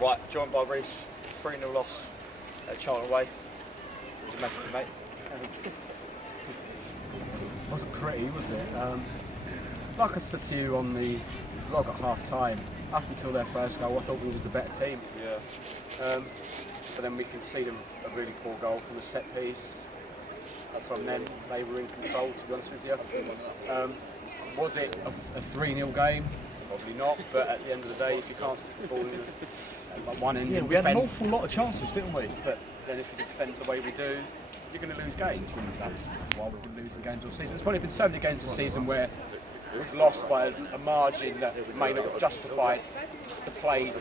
Right, joined by Reece, 3-0 loss at Charlton away. What did you make of it, mate? It wasn't pretty, was it? Like I said to you on the vlog at half time, up until their first goal, I thought we was the better team. Yeah. But then we conceded a really poor goal from a set piece. From then, they were in control, to be honest with you. Was it a 3-0 game? Probably not, but at the end of the day, if you can't stick the ball in one end, we had an awful lot of chances, didn't we? But then if you defend the way we do, you're going to lose games, and that's why we've been losing games all season. There's probably been so many games this season where we've lost by a margin that may not have justified the play in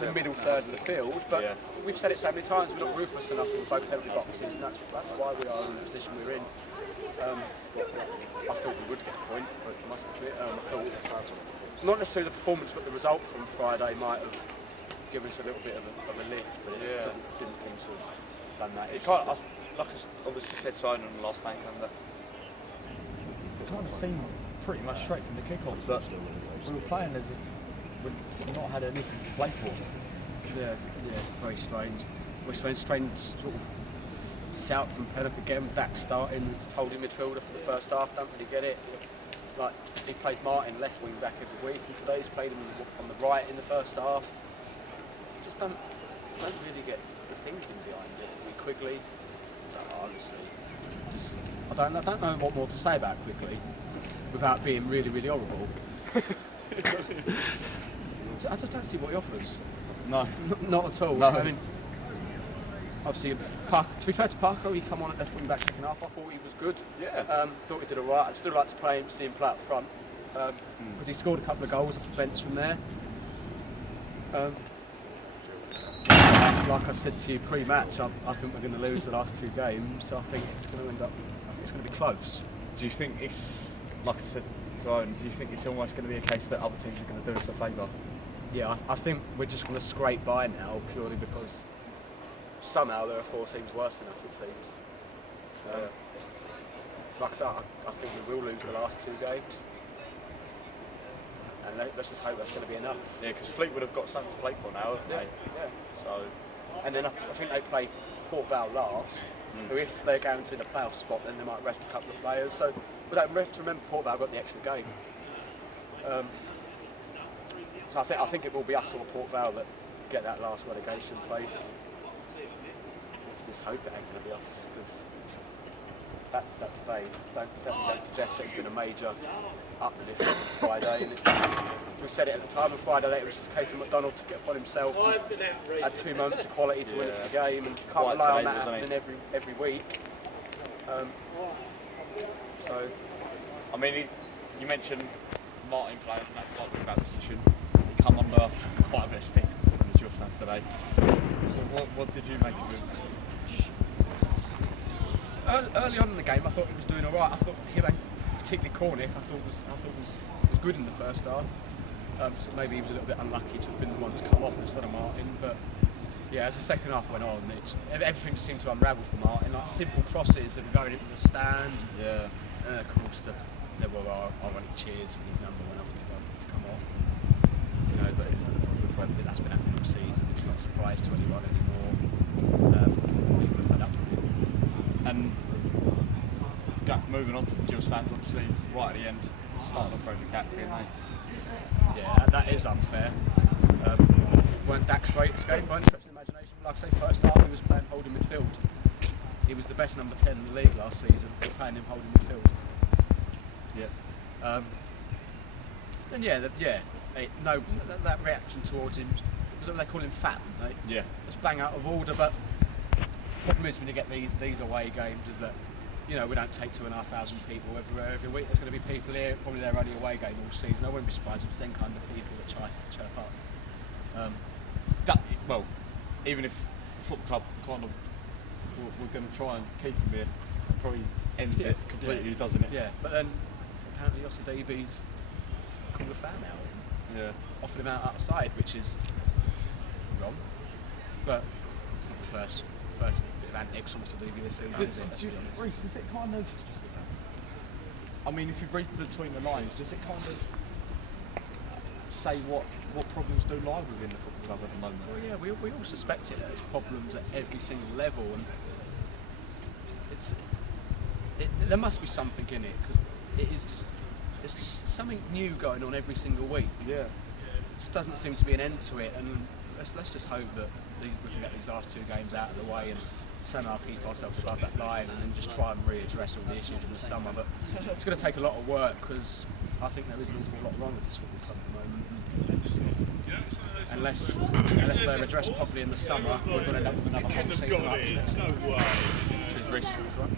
the middle third of the field, but we've said it so many times, we're not ruthless enough in both penalty boxes, and that's why we are in the position we're in. I thought we would get a point, but I must admit, I thought not necessarily the performance, but the result from Friday might have given us a little bit of a lift, but it didn't seem to have done that. It kind of, like I obviously said signing on the last Fancam, that It kind of seemed pretty much straight from the kick-off that we were playing as if we'd not had anything to play for. Yeah, very strange. Strange sort of shout from Pennock again, back starting, holding midfielder for the first half, don't really get it. Like, he plays Martin left wing back every week, and today he's played him on the right in the first half. Just don't really get the thinking behind it. Quickly, honestly, I don't know what more to say about Quickly without being really, really horrible. I just don't see what he offers. No. Not at all. No. I mean, obviously, to be fair to Parker, he come on at left wing back second half. I thought he was good. Yeah. Thought he did alright. I'd still like to see him play up front because he scored a couple of goals off the bench from there. Like I said to you pre-match, I think we're going to lose the last two games. So I think it's going to it's going to be close. Do you think it's, like I said to Owen, do you think it's almost going to be a case that other teams are going to do us a favour? Yeah, I think we're just going to scrape by now purely because somehow there are four teams worse than us, it seems. Like I said, I think we will lose the last two games. And let's just hope that's going to be enough. yeah, because Fleetwood have got something to play for now, haven't they? Yeah. So, And then I think they play Port Vale last, who if they're guaranteed a playoff spot, then they might rest a couple of players. So we have to remember Port Vale got the extra game. So I think it will be us or Port Vale that get that last relegation place. Let's just hope it ain't going to be us, because that today don't suggest that it's been a major uplift on Friday. And we said it at the time on Friday that it was just a case of McDonald to get upon himself. Had 2 moments of quality to win us the game, and can't Quite rely on today, that wasn't happening every week. So I mean, you mentioned Martin playing from that right wing back position. He come under quite a bit of stick from the Gills fans today. So what did you make of him? early on in the game, I thought he was doing all right. I thought him, particularly Cornick, I thought was good in the first half. So maybe he was a little bit unlucky to have been the one to come off instead of Martin. But yeah, as the second half went on, everything just seemed to unravel for Martin. Like simple crosses that were going into the stand. Yeah. And of course, there were ironic cheers when his number went off to come off. And, but that's been happening all season. It's not a surprise to anyone anymore. People are fed up with it. And moving on to the Gills fans, obviously, right at the end, started off very Dak, didn't they? Yeah, that is unfair. Weren't Dak's greatest game by any stretch of the imagination? Like I say, first half he was playing holding midfield. He was the best number 10 in the league last season. We're playing him holding midfield. Yeah. And that reaction towards him, they call him fat, don't they? Yeah. It's bang out of order, but the problem is when you get these away games is that, we don't take 2,500 people everywhere every week. There's going to be people here, probably their only away game all season. I wouldn't be surprised if it's them kind of people that chirp up. Well, even if the football club kind of we're going to try and keep him here, it probably ends it completely, doesn't it? Yeah, but then apparently Osadeb's called a fan out. Yeah. Offered him out outside, which is wrong. But it's not the first bit of antics from Osadebe this season, is it? Let's be honest. Reece, is it kind of... I mean, if you read between the lines, does it kind of say what problems do lie within the football club at the moment? Well, yeah, we all suspect it. There's problems at every single level, and there must be something in it, because it's just something new going on every single week. Yeah. Just doesn't seem to be an end to it, and let's just hope that we can get these last 2 games out of the way and somehow keep ourselves above that line, and then just try and readdress all the issues in the summer. But it's going to take a lot of work, because I think there is an awful lot wrong with this football club at the moment. Unless they're addressed properly in the summer, we're going to end up with another whole season like this next year. Cheers, Reece. That's right.